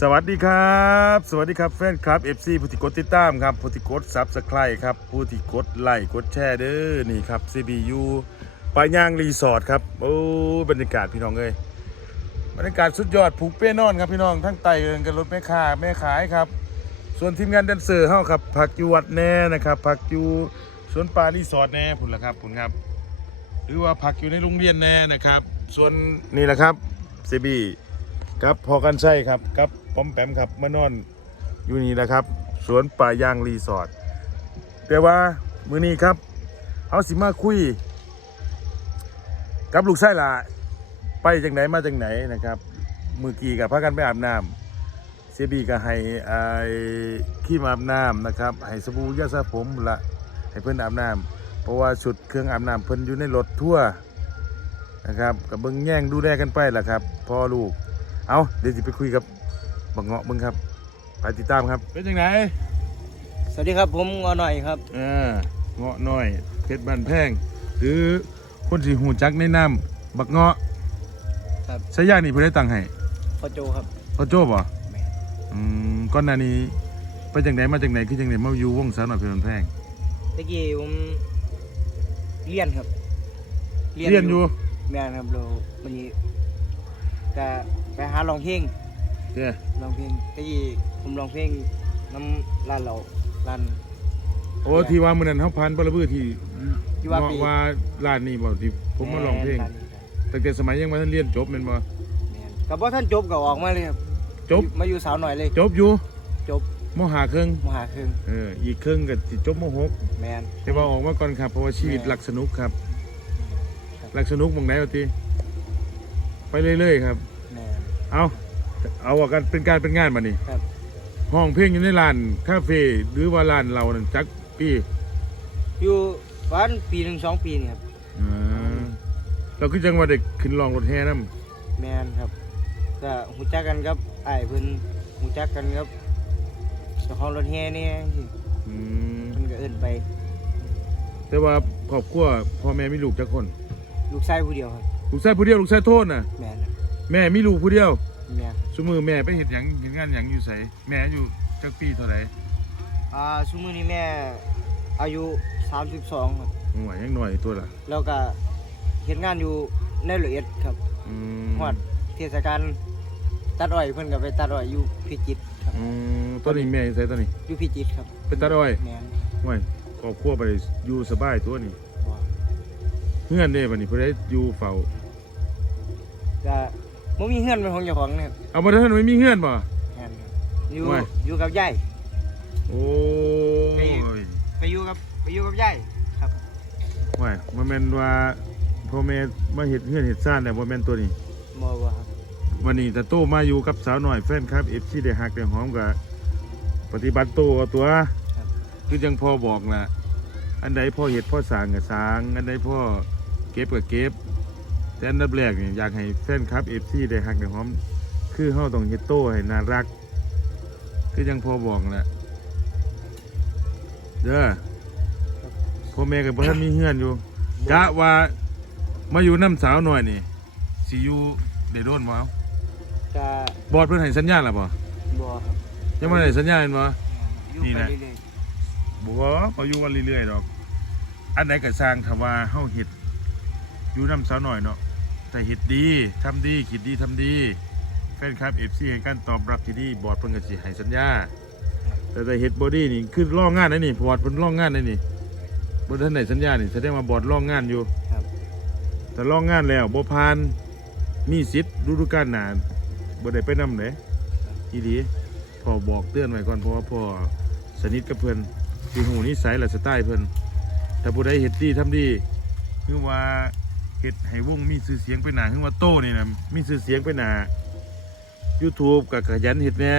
สวัสดีครับ สวัสดีครับแฟนคลับ FC ผู้ที่กดติดตามครับผู้ที่กดซับสไครต์ครับผู้ที่กดไลค์กดแชร์เด้อนี่ครับ CBU ปายางรีสอร์ทครับโอ้บรรยากาศพี่น้องเอ้ยบรรยากาศสุดยอดผูกเป้นอนครับพี่น้องทั้งไต่เอิงกันรถแม่ค้าแม่ขายครับ ส่วนทีมงานแดนเซอร์เฮาครับพักอยู่วัดแน่นะครับพักอยู่สวนป่ารีสอร์ทแน่พุ่นละครับพุ่นครับ หรือว่าพักอยู่ในโรงเรียนแน่นะครับ ส่วนนี่แหละครับเซบี ครับพอกันใช่ครับครับป้อมแปมครับมานอนอยู่นี่แหละครับ สวนป่ายางรีสอร์ทแต่ว่ามือนี้ครับเอาสิมาคุย กับลูกชายล่ะไปจังไหนมาจังไหนนะครับ มือกี้กับพากันไปอาบน้ำเซบีก็ให้ไอ้ขี้มาอาบน้ำนะครับให้สบู่ยาสระผมละให้เพื่อนอาบน้ำเพราะว่าชุดเครื่องอาบน้ำเพิ่นอยู่ในรถทั่วนะครับกับเบิ้งแย่งดูแลกันไปล่ะครับพ่อลูก เอาเดี๋ยวจะไปคุยกับบักเงาะเบิ้งครับ ไปติดตามครับ เป็นยังไงสวัสดีครับผมงอหน่อยครับอ่าเงาะน้อยเพชรบ้านแพง หรือคนสีหูจักในน้ำบักเงาะครับ ใช้ยานี่เพื่อได้ตังค์ให้พ่อโจครับพ่อโจ้บ่แม่อืมก่อนหน้านี้ไปจังไหนมาจังไหนคือจังไหนมาอยู่วงสาวหน่อยเพชรบ้านแพงตะกี้ผมเรียนครับเรียนอยู่แม่นครับเราวันนี้ก็ ไปหาร้องเพลงเด้อร้องเพลงตะกี้ผมร้องเพลงน้ำร้านเราร้าน โอ้ที่ว่ามื้อนั้นเฮาผ่านบลบือที่ที่ว่าเงาะปี ว่าร้านนี้บ่ที่ผมมาร้องเพลงแนนี้ครับตั้งแต่สมัยยังมาท่านเรียนจบแม่นบ่ แม่นกับว่าท่านจบก็ออกมาเลยครับจบ มาอยู่สาวหน่อยเลย จบอยู่จบมหาครึ่งมหาครึ่งเอออีกครึ่งก็สิจบมหกแมน แต่ว่าออกมาก่อนครับเพราะว่าชีวิตแม่หลักสนุกครับครับหลักสนุกหมองไหนเอาติไปเรื่อยๆครับแมน เอาเอาว่ากันเป็นการเป็นงานมานี่ครับ ห้องเพลงอยู่ในร้านคาเฟ่หรือว่าร้านเรานั่นจักปีอยู่ประมาณปีหนึ่งสองปีนี่ครับอ่าเราคือจังว่าเด็กขึ้นลองรถแห่นำแมนครับก็หูจักกันครับไอ้ายเพิ่นหูจักกันครับเจ้าของรถแห่นี่อืมเพิ่นก็เอิ้นไปแต่ว่าครอบครัวพ่อแม่มีลูกจักคนลูกชายผู้เดียวครับลูกชายผู้เดียวลูกชายโทษน่ะ แมนครับแม่มีลูกผู้เดียว แม่นสมือแม่ไปเห็นหยังเห็นงานหยังอยู่ใสแม่อยู่จักปีเท่าไหร่อ่าซุมื้อนี้แม่อายุ 32ครับหน่วยยังหน่อยตัวละแล้วก็เฮ็ดงานอยู่ในละเอียดครับอืมฮอดเทศกาลตัดอ้อยเพิ่นก็ไปตัดอ้อยอยู่พิจิตรครับอืมตัวนี้แม่ใส่ตัวนี้ อยู่พิจิตรครับเป็นตาด้อยแม่นห่วยครอบครัวไปอยู่สบายตัวนี้บ่เฮือนเด้บัดนี้เพิ่นได้อยู่เฝ้าก็ บ่มีเฮือนเป็นของเจ้าของนะครับเอาบ่ทันไม่มีเฮือนบ่ แม่นครับอยู่ว่าอยู่กับยาย โอ้ยไปอยู่กับไปอยู่กับยายครับห่วยบ่แม่นว่าพ่อแม่มาเฮ็ดเฮือนเฮ็ดซ่านแล้วบ่แม่นตัวนี้บ่บ่ครับวันนี้ตาโตมาอยู่กับสาวหน่อยแฟนครับ FC ได้ฮักได้หอมก็ปฏิบัติโตเอาตัวครับคือจังพ่อบอกน่ะอันใดพ่อเห็ดพ่อสร้างก็สร้าง อันใดพ่อเก็บก็เก็บ แต่อันดับแรกนี่อยากให้แฟนคลับเอฟซีได้ฮักได้หอม คือเฮาต้องเฮ็ดโตให้น่ารัก คือจังพ่อบอกน่ะเด้อพ่อแม่ก็บ่ทันมีเฮือนอยู่กะว่ามาอยู่น้ำสาวหน่อยนี่สิอยู่ได้โดนบ่เอาก็บอดเพิ่นให้สัญญาณแล้วบ่บ่ครับยังบ่ได้สัญญาณบ่ อยู่นี่ไปนะเรื่อยบัวเขาอยู่กันเรื่อยๆดอก อันไหนก็สร้างถ้าว่าเฮาเฮ็ดอยู่นำสาวหน่อยเนาะ แต่เฮ็ดดีทำดีคิดดีทำดีแฟนคลับ FC ให้การตอบรับที่ดีบอร์ดเพิ่นก็สิให้สัญญา แต่แต่เฮ็ดบอดี้นี่คือร่องงานได้นี่บอร์ดเพิ่นร่องงานได้นี่บ่ทันได้สัญญานี่แสดงว่าบอร์ดร่องงานอยู่ๆครับ แต่ร่องงานแล้วบ่ผ่านมีสิทธิ์ฤดูกาลหน้าบ่ได้ไปนำเด้อีหลีพ่อบอกเตือนไว้ก่อนเพราะว่าพ่อสนิทกับเพิ่นสิหูนิสัยและสไตล์เพิ่นถ้าผู้ใดเฮ็ดดีทำดีคือว่า เฮ็ดให้วงมีชื่อเสียงไปหน้าคือว่าโต้นี่นะมีชื่อเสียงไปหนา YouTube ก็ขยันเฮ็ดแหน่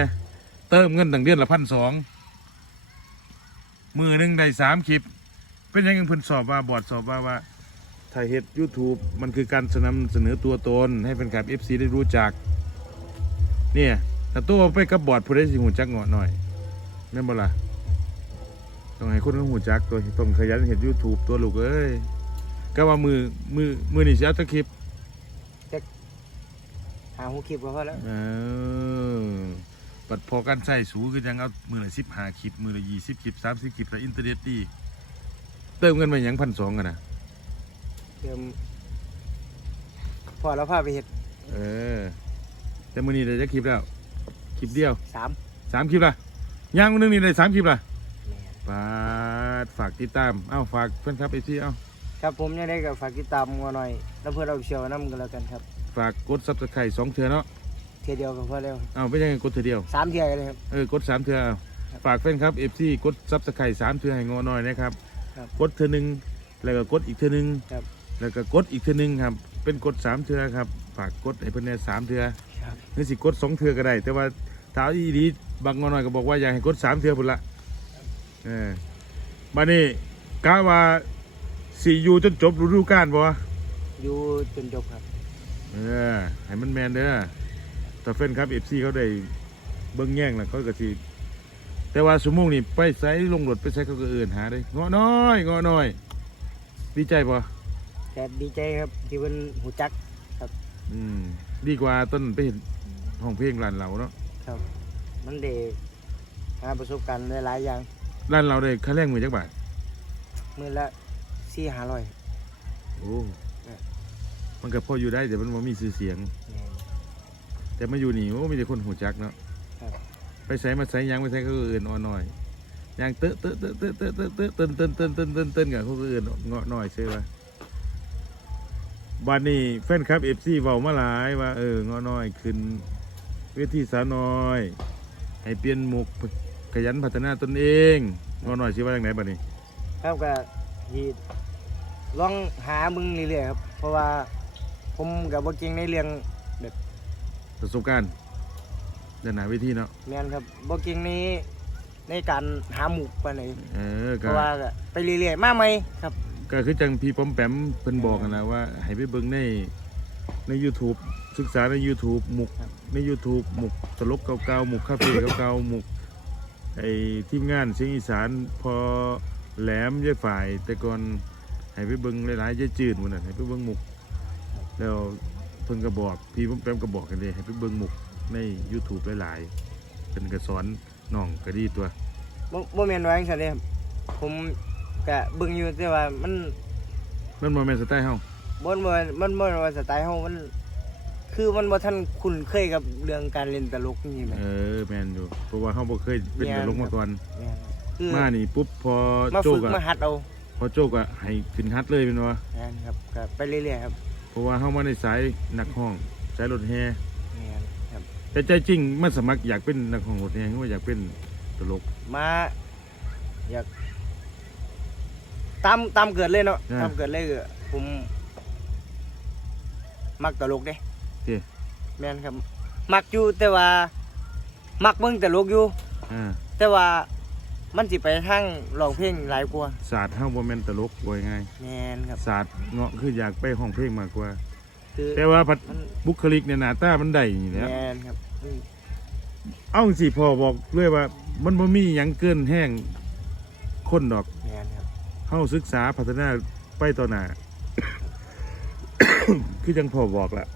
เติมเงินตั้งเดือนละ1,200มือหนึ่งได้สามคลิป เป็นยังไงเพิ่นสอบว่าบอร์ดสอบว่าว่าถ้าเฮ็ด YouTube มันคือการสนำเสนอตัวตน ให้แฟนคลับ FC ได้รู้จัก เนี่ยถ้าตัวไปกับบอร์ดผู้ใดสิหูจักเงาะหน่อยแม่นบ่ล่ะต้องให้คนเขาหูจักตัวต้องขยันเฮ็ด YouTube ตัวลูกเอ้ย ก็ว่ามือมือมือนี่สิเอาแตะคลิปหาหูคลิปก็พอแล้วเออปัดพอกันใช้สูคือยังเอามือละ15คลิปมือละ20คลิป30คลิปแล้วอินเทอร์เน็ตดีเติมเงินไปหยัง1,200กันน่ะเติมพอแล้วพาไปเฮ็ดเออ แต่มื้อนี้ได้จักคลิปแล้วคลิปเดียวสามสามคลิปละย่างมื้อนึงนี่ได้สามคลิปละแม่นปาดฝากติดตาม เอ้าฝากเพื่อนครับไอซี่เอ้า ครับผมยังได้กับฝากติดตามงัวหน่อย แล้วเพื่อนเราเชียวน้ำกันแล้วกันครับฝากกดซับสไครต์สองเทือเนาะเทียเดียวกับเพื่อนแล้วเอ้าไม่ใช่กดเทือเดียวสามเทียกันเลยครับ เออกดสามเทือเอาครับฝากแฟนครับเอฟซีกดซับสไครต์สามเทือให้งอหน่อยนะครับครับกดเทือหนึ่งแล้วก็กดอีกเทือหนึ่งครับแล้วก็กดอีกเทือหนึ่งครับ เป็นกดสามเทือครับฝากกดให้เพื่อนเนี่ยสามเทือครับ หรือสิกดสองเทือก็ได้ แต่ว่าท้าวอีดีบางงอหน่อยก็บอกว่าอยากให้กดสามเทือพุ่นละเออบัดนี้กะว่า สีอยู่จนจบฤดูกาลบ่วะอยู่จนจบครับ เออให้มันแมนเด้อแต่แฟนครับเอฟซีเขาได้เบิ้งแย่งแล้วเขาก็สิแต่ว่าสมมุงนี่ไปใส่ลงรถไปใส่เขาก็เอื่นหาเลยเงาะน้อยเงาะน้อย ดีใจปะแต่ดีใจครับที่เพิ่นหูจักอืมดีกว่าต้นไปเห็นห้องเพลงร้านเราเนาะครับ มันได้หาประสบการณ์หลายๆอย่างร้านเราได้ค่าแรงมือจักบาทมื้อละ สี่ห้าร้อยโอ้มันก็พออยู่ได้แต่มันบ่มีชื่อเสียง แต่มาอยู่นี่โอ้มีแต่คนหูจักเนาะครับไปใส่มาใส่หยังไปใส่เขาก็เอื่นอ่อนน้อยหยังเตอะเตอะเตอะเตอะเตอะเตอะเตอะเต้นเต้นเต้นเต้นเต้นเต้นกับเขาก็เอื่นเงาะน้อยเชื่อว่าบัดนี้แฟนคลับเอฟซีเว้ามาหลายว่าเออเงาะน้อยขึ้นเวทีสาวน้อย ให้เปลี่ยนหมุกขยันพัฒนาตนเองเงาะน้อยชื่อว่าอย่างไรบัดนี้ครับก็ที่ ลองหามึงเรื่อยๆครับ เพราะว่าผมกับบ่เก่งในเรื่องประสบการณ์ด้านหน้าเวทีเนาะแม่นครับบ่เก่งในในการหาหมุกปานใดเออเพก็ราะว่าก็ไปเรื่อยๆมาใหม่ครับ ก็คือจังพี่ปอมแปมเพิ่นบอกกันนะว่าให้ไปเบิ่งในใน YouTube ศึกษาใน YouTube หมุกครับ ใน YouTube หมุกตลกเก่าๆหมุกคาเฟ่เก่าๆหมุกไอ้ทีมงานเสียงอีสานพอแหลมยายฝ่าย แต่ก่อน ให้ไปเบิ่งหลายๆยายจืดหมื้อนั้นให้ไปเบิ่งหมุก แล้วเพิ่นก็บอกพี่ปอมแปมก็บอกกันเลยให้ไปเบิ่งหมุกใน YouTube หลายๆเพิ่นก็สอนน้องก็ดีตัวบ่บ่แม่นว่าจังซั่นเด้ครับผมก็เบิ่งอยู่แต่ว่ามันมันบ่แม่นสไตล์เฮาบ่บ่มันบ่ว่าสไตล์เฮามัน คือมันบ่ทันคุ้นเคยกับเรื่องการเล่นตลกนี่แหมเออแม่นอยู่เพราะว่าเฮาบ่เคยเป็นตลกมาก่อนแม่นคือมานี่ปุ๊บพอมาโจฝึกกอะมาหัดเอา พอโจกอะให้ขึ้นฮัดเลยเป็นว่าแม่นครับก็ไปเรื่อยๆครับเพราะว่าเฮามาในสายนักห้องสายรถแห่แม่นครับ แต่ใจจริงมันสมัครอยากเป็นนักห้องรถแห่หรือว่าอยากเป็นตลก มาอยากตามตามเกิดเลยเนาะอ่าตามเกิดเลยก็ผม มักตลกเด้เด้แม่นครับ มักอยู่แต่ว่า มักเบิ่งตลกอยู่ อ่าแต่ว่า มันสิไปทางร้องเพลงหลายกว่าศาสตร์เฮาบ่แม่นตลกว่าง่ายแม่นครับศาสตร์เงาะคืออยากไปห้องเพลงมากกว่า คือแต่ว่าพัดมันบุคลิกเนี่ยหน้าตามันได้นี่แหละแม่นครับอืมเอ้าสิพ่อบอกเลยว่า มันบ่มีหยังเกินแห้งคนดอกแม่นครับเฮาศึกษาพัฒนาไปต่อหน้า คือจังพ่อบอกล่ะ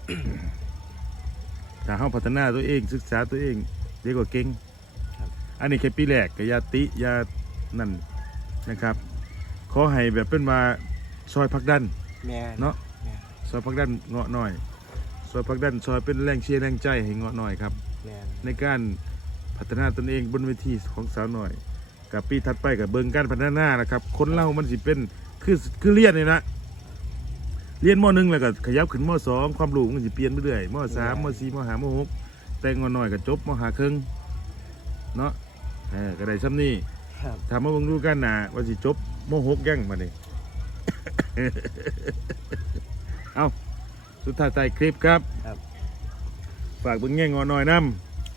ถ้าเฮาพัฒนาตัวเองศึกษาตัวเองเดี๋ยวก็เก่ง อันนี้แค่ปีแรกก็อยาติอยานั่นนะครับ ขอให้แบบเป็นมาซอยพักดันแม่นเนาะแม่นซอยพักดันเงาะหน่อย ซอยพักดันซอยเป็นแรงเชียร์แรงใจให้เงาะหน่อยครับแม่นในการพัฒนาตนเองบนเวทีของสาวหน่อย กับปีถัดไปกับเบิงการพัฒนานะครับ คนเล่ามันสิเป็นคือคือเรียนนี่นะเรียนมหนึ่งแล้วก็ขยับขึ้นมสองความรู้มันสิเปลี่ยนไปเรื่อยมสามมสี่มห้ามหกแต่งงอนหน่อยก็จบมหาครึ่งเนาะ เออก็ได้ซ้ำนี่ครับถามมาเบิ่งดูกันนะว่าสิจบมหกยังมาเนี่ เอาสุดท้ายใต้คลิปครับ ครับ ฝากเบิ่งแง่งอหน่อยน้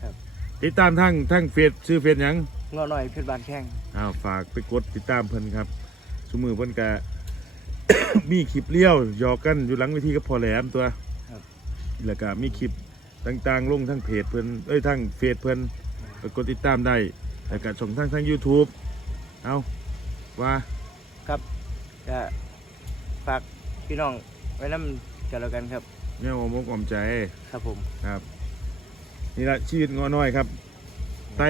ครับำติดตามทั้งทั้งเฟซชื่อเฟซหยังเงาะหน่อยเพชรบานแข้ง อ้าวฝากไปกดติดตามเพิ่นครับสมือเพิ่นกะ มีคลิปเลี้ยวหยอกกันอยู่หลังเวทีก็พอแหลมตัวครับ แล้วก็มีคลิปต่างๆ ลงทั้งเพจเพิ่นเอ้ยทั้งเฟซเพิ่นไปกดติดตามได้ แล้วก็ช่องทางทาง YouTube เอาว่าก็ฝากพี่น้องไว้นำกันแล้วกันครับแนวอมอกอมใจครับผม ครับ นี่ละชีวิตงอน้อยครับ ไต่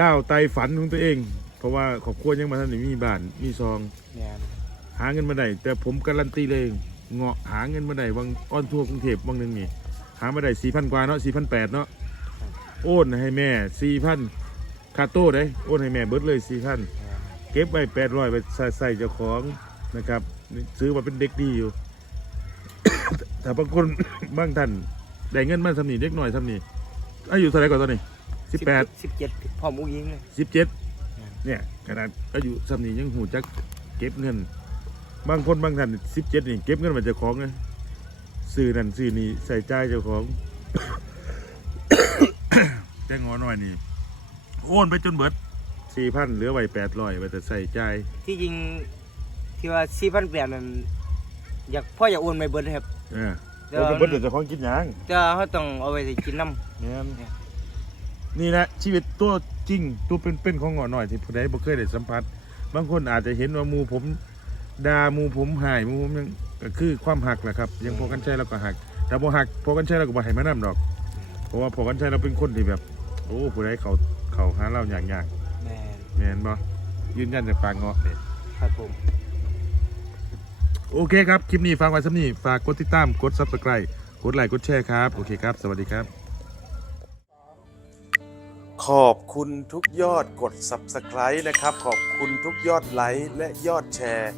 ดาวไต่ฝันของตัวเอง เพราะว่าครอบครัวยังมาทันได้มีบ้านมีซองแม่นหาเงินมาได้แต่ผมการันตีเลยเงาะหาเงินมาได้วังออนทัวร์กรุงเทพวังหนึ่งนี่หามาได้สี่พันกว่าเนาะสี่พันแปดเนาะโอนให้แม่สี่พัน คาโต้ได้โอนให้แม่เบิดเลยสี่พันแม่นเก็บไว้แปดร้อยไปใส่ใส่เจ้าของนะครับนี่ซื้อมาเป็นเด็กดีอยู่ แต่บางคนบางท่านได้เงินมาทำนี่เด็กหน่อยทำนี่อายุเท่าไหร่ก่อนตอนนี้สิบแปดสิบเจ็ดพร้อมอุ้งยิงเลยสิบเจ็ดอืมเนี่ยขนาดอายุสำนียังหูจักเก็บเงิน บางคนบางท่านสิบเจ็ดนี่เก็บเงินมาเจ้าของนะซื้อนั่นซื้อนี่ใส่ใจายเจ้าของแจ้งงอหน่อยนี่ โอนไปจนเบิดสี่พันเหลือไว้แปดร้อยไปแต่ใส่ใจายที่จริงที่ว่าสี่พันแปดนั้นอยากพ่ออยากโอนไปเบิร์ดครับ เออเดี๋โอยวนไปเบิดเดี๋ยวเจ้าของกินหยังจะเขาต้องเอาไปกินน้เนี่ยเนี่ย นี่นะชีวิตตัวจริงตัวเป็นๆของงอหน่อยที่ผู้ใดบ่เคยได้สัมผัส บางคนอาจจะเห็นว่าหมูผมด่าหมูผมหายหมูผมยังก็คือความหักแหละครับ ยังพอกันใช้เราก็หัก แต่บ่หักพอกันใช้เราก็บ่ให้มานํดอก เพราะว่าพอกันใช้เราเป็นคนที่แบบ โอ้ผู้ใดเขา เขาหาเราอย่างยากำแม่นแม่นบ่ยืนยันจากปากเงาะนี่ครับผม โอเคครับ คลิปนี้ฟังไว้สำนี้ฝากกดติดตามกด Subscribe กดไลค์กดแชร์ครับ โอเคครับ สวัสดีครับ ขอบคุณทุกยอดกด Subscribe นะครับ ขอบคุณทุกยอดไลค์และยอดแชร์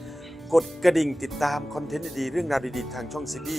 กดกระดิ่งติดตามคอนเทนต์ดีๆเรื่องราวดีๆทางช่องซีบี